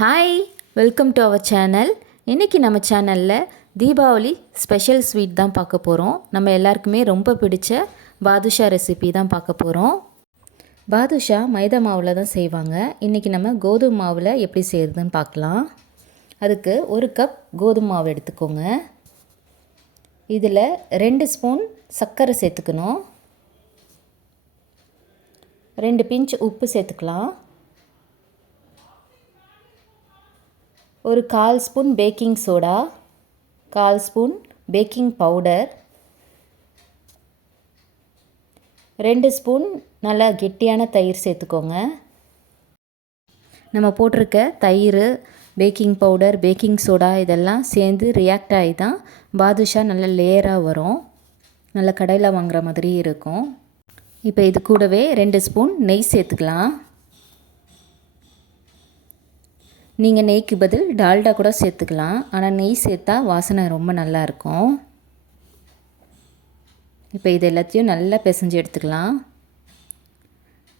Hi, welcome to our channel. இன்றைக்கி நம்ம சேனலில் தீபாவளி ஸ்பெஷல் ஸ்வீட் தான் பார்க்க போகிறோம். நம்ம எல்லாருக்குமே ரொம்ப பிடிச்ச பாதுஷா ரெசிபி தான் பார்க்க போகிறோம். பாதுஷா மைதா மாவில் தான் செய்வாங்க. இன்றைக்கி நம்ம கோதுமை மாவில் எப்படி செய்கிறதுன்னு பார்க்கலாம். அதுக்கு 1 கப் கோதுமை மாவு எடுத்துக்கோங்க. இதில் 2 ஸ்பூன் சர்க்கரை சேர்த்துக்கணும். 2 பிஞ்ச் உப்பு சேர்த்துக்கலாம். ஒரு 1/4 spoon baking soda, 1/4 spoon baking powder, 2 spoon நல்லா கெட்டியான தயிர் சேர்த்துக்கோங்க. நம்ம போட்டிருக்க தயிர், பேக்கிங் பவுடர், பேக்கிங் சோடா இதெல்லாம் சேர்ந்து ரியாக்ட் ஆகி தான் பாதுஷா நல்ல லேயராக வரும். நல்ல கடையில் வாங்குகிற மாதிரி இருக்கும். இப்போ இது கூடவே 2 ஸ்பூன் நெய் சேர்த்துக்கலாம். நீங்கள் நெய்க்கு பதில் டால்டா கூட சேர்த்துக்கலாம். ஆனால் நெய் சேர்த்தா வாசனை ரொம்ப நல்லாயிருக்கும். இப்போ இது எல்லாத்தையும் நல்லா பிசைஞ்சு எடுத்துக்கலாம்.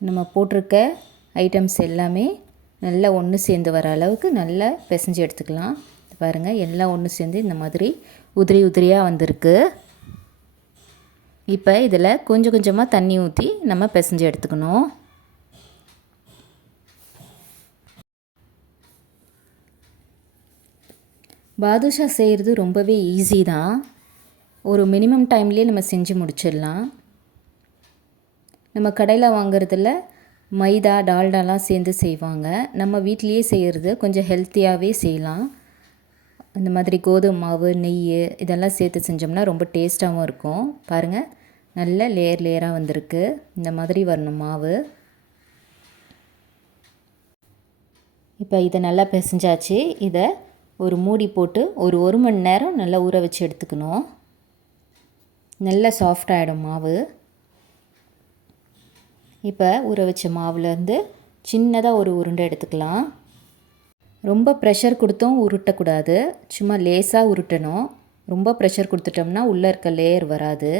நம்ம போட்டிருக்க ஐட்டம்ஸ் எல்லாமே நல்லா ஒன்று சேர்ந்து வர அளவுக்கு நல்லா பிசைஞ்சு எடுத்துக்கலாம். பாருங்கள், எல்லாம் ஒன்று சேர்ந்து இந்த மாதிரி உதிரி உதிரியாக வந்திருக்கு. இப்போ இதில் கொஞ்சம் கொஞ்சமாக தண்ணி ஊற்றி நம்ம பிசைஞ்சு எடுத்துக்கணும். பாதுஷா செய்கிறது ரொம்பவே ஈஸி தான். ஒரு மினிமம் டைம்லேயே நம்ம செஞ்சு முடிச்சிடலாம். நம்ம கடையில் வாங்குறதுல மைதா, டால்டாலாம் சேர்ந்து செய்வாங்க. நம்ம வீட்லேயே செய்கிறது கொஞ்சம் ஹெல்த்தியாகவே செய்யலாம். இந்த மாதிரி கோதுமை மாவு, நெய் இதெல்லாம் சேர்த்து செஞ்சோம்னா ரொம்ப டேஸ்ட்டாகவும் இருக்கும். பாருங்கள், நல்ல லேயர் லேயராக வந்திருக்கு. இந்த மாதிரி வரணும் மாவு. இப்போ இதை நல்லா பிசைஞ்சாச்சு. இதை ஒரு மூடி போட்டு ஒரு மணி நேரம் நல்லா ஊற வச்சு எடுத்துக்கணும். நல்லா சாஃப்டாகிடும் மாவு. இப்போ ஊற வச்ச மாவுலேருந்து சின்னதாக ஒரு உருண்டை எடுத்துக்கலாம். ரொம்ப ப்ரெஷர் கொடுத்தும் உருட்டக்கூடாது, சும்மா லேசாக உருட்டணும். ரொம்ப ப்ரெஷர் கொடுத்துட்டோம்னா உள்ளே இருக்க லேயர் வராது.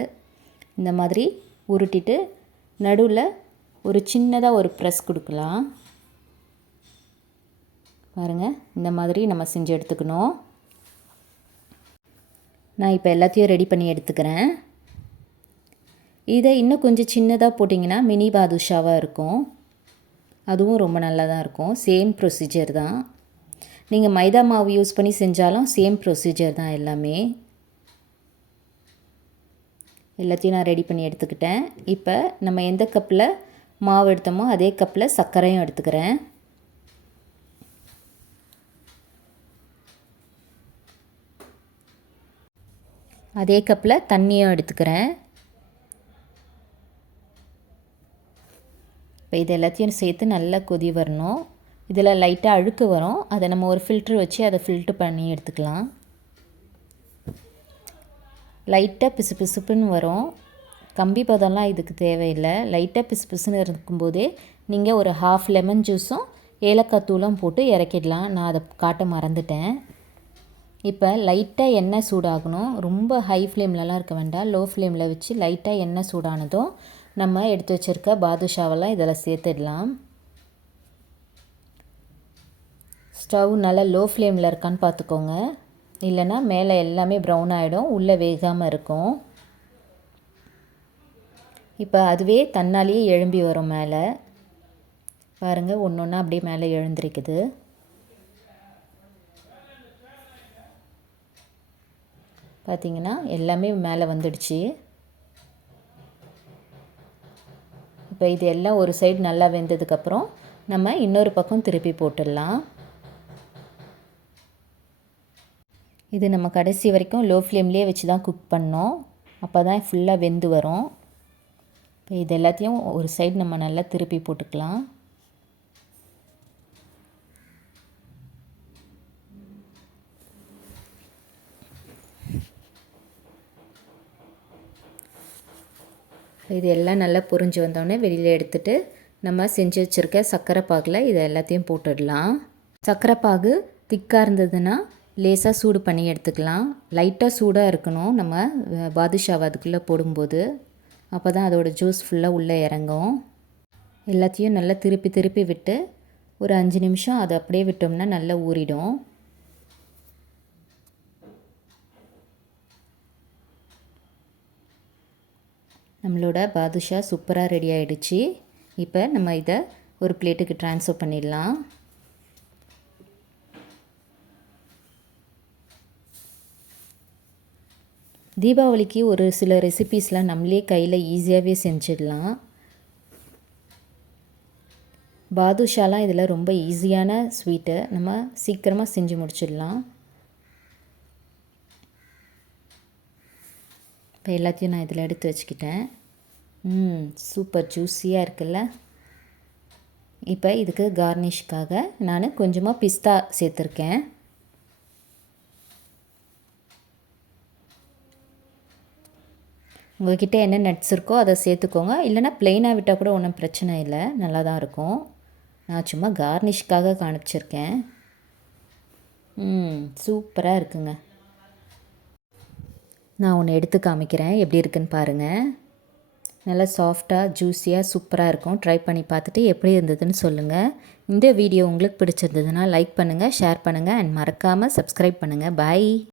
இந்த மாதிரி உருட்டிட்டு நடுவில் ஒரு சின்னதாக ஒரு ப்ரெஸ் கொடுக்கலாம். பாருங்கள், இந்த மாதிரி நம்ம செஞ்சு எடுத்துக்கணும். நான் இப்போ எல்லாத்தையும் ரெடி பண்ணி எடுத்துக்கிறேன். இதை இன்னும் கொஞ்சம் சின்னதாக போட்டிங்கன்னா மினி பாதுஷாவாக இருக்கும். அதுவும் ரொம்ப நல்லா தான் இருக்கும். சேம் ப்ரொசீஜர் தான். நீங்கள் மைதா மாவு யூஸ் பண்ணி செஞ்சாலும் சேம் ப்ரொசீஜர் தான் எல்லாமே. எல்லாத்தையும் நான் ரெடி பண்ணி எடுத்துக்கிட்டேன். இப்போ நம்ம எந்த கப்பில் மாவு எடுத்தோமோ அதே கப்பில் சர்க்கரையும் எடுத்துக்கிறேன். அதே கப்பில் தண்ணியும் எடுத்துக்கிறேன். இப்போ இது எல்லாத்தையும் சேர்த்து நல்லா கொதி வரணும். இதில் லைட்டாக அழுக்கு வரும். அதை நம்ம ஒரு ஃபில்ட்ரு வச்சு அதை ஃபில்ட்ரு பண்ணி எடுத்துக்கலாம். லைட்டாக பிசு பிசுப்புன்னு வரும். கம்பி பதம்லாம் இதுக்கு தேவையில்லை. லைட்டாக பிசு பிசுன்னு இருக்கும்போதே நீங்கள் ஒரு 1/2 லெமன் ஜூஸும் ஏலக்காய் தூளும் போட்டு இறக்கிடலாம். நான் அதை காட்ட மறந்துட்டேன். இப்போ லைட்டாக எண்ணெய் சூடாகணும். ரொம்ப ஹை ஃப்ளேம்லலாம் இருக்க வேண்டாம். லோ ஃப்ளேமில் வச்சு லைட்டாக எண்ணெய் சூடானதும் நம்ம எடுத்து வச்சுருக்க பாதுஷாவெல்லாம் இதில் சேர்த்துடலாம். ஸ்டவ் நல்லா லோ ஃப்ளேமில் இருக்கான்னு பார்த்துக்கோங்க. இல்லைன்னா மேலே எல்லாமே ப்ரௌன் ஆகிடும், உள்ளே வேகாமல் இருக்கும். இப்போ அதுவே தன்னாலேயே எழும்பி வரும் மேலே. பாருங்கள், ஒன்று ஒன்றா அப்படியே மேலே எழுந்திருக்குது. பார்த்திங்கன்னா எல்லாமே மேலே வந்துடுச்சு. இப்போ இது எல்லாம் ஒரு சைடு நல்லா வெந்ததுக்கப்புறம் நம்ம இன்னொரு பக்கம் திருப்பி போட்டுடலாம். இது நம்ம கடைசி வரைக்கும் லோ ஃப்ளேம்லேயே வச்சு தான் குக் பண்ணோம். அப்போ தான் ஃபுல்லாக வெந்து வரும். இப்போ இது எல்லாத்தையும் ஒரு சைடு நம்ம நல்லா திருப்பி போட்டுக்கலாம். இது எல்லாம் நல்லா பொரிஞ்சு வந்தோடனே வெளியில் எடுத்துகிட்டு நம்ம செஞ்சு வச்சுருக்க சர்க்கரை பாகில் இதை எல்லாத்தையும் போட்டுடலாம். சர்க்கரை பாகு திக்காக இருந்ததுன்னா லேசாக சூடு பண்ணி எடுத்துக்கலாம். லைட்டாக சூடாக இருக்கணும் நம்ம பாதுஷாவை அதுக்குள்ளே போடும்போது. அப்போ தான் அதோடய ஜூஸ் ஃபுல்லாக உள்ளே இறங்கும். எல்லாத்தையும் நல்லா திருப்பி திருப்பி விட்டு ஒரு 5 நிமிஷம் அதை அப்படியே விட்டோம்னா நல்லா ஊறிடும். நம்மளோட பாதுஷா சூப்பராக ரெடி ஆகிடுச்சு. இப்போ நம்ம இதை ஒரு பிளேட்டுக்கு ட்ரான்ஸ்ஃபர் பண்ணிடலாம். தீபாவளிக்கு ஒரு சில ரெசிபீஸ்லாம் நம்மளே கையில் ஈஸியாகவே செஞ்சிடலாம். பாதுஷாலாம் இதில் ரொம்ப ஈஸியான ஸ்வீட்டு, நம்ம சீக்கிரமாக செஞ்சு முடிச்சிடலாம். இப்போ எல்லாத்தையும் நான் இதில் எடுத்து வச்சுக்கிட்டேன். சூப்பர் ஜூஸியாக இருக்குல்ல. இப்போ இதுக்கு கார்னிஷ்காக நான் கொஞ்சமாக பிஸ்தா சேர்த்துருக்கேன். உங்கள்கிட்ட என்ன நட்ஸ் இருக்கோ அதை சேர்த்துக்கோங்க. இல்லைனா ப்ளெயினாக விட்டால் கூட ஒன்றும் பிரச்சனை இல்லை, நல்லா தான் இருக்கும். நான் சும்மா கார்னிஷ்காக காமிச்சிருக்கேன். சூப்பராக இருக்குங்க. நான் ஒன்று எடுத்து காமிக்கிறேன், எப்படி இருக்குன்னு பாருங்கள். நல்லா சாஃப்டாக ஜூஸியாக சூப்பராக இருக்கும். ட்ரை பண்ணி பார்த்துட்டு எப்படி இருந்ததுன்னு சொல்லுங்கள். இந்த வீடியோ உங்களுக்கு பிடிச்சிருந்ததுன்னா லைக் பண்ணுங்கள், ஷேர் பண்ணுங்கள் அண்ட் மறக்காமல் சப்ஸ்கிரைப் பண்ணுங்கள். பை.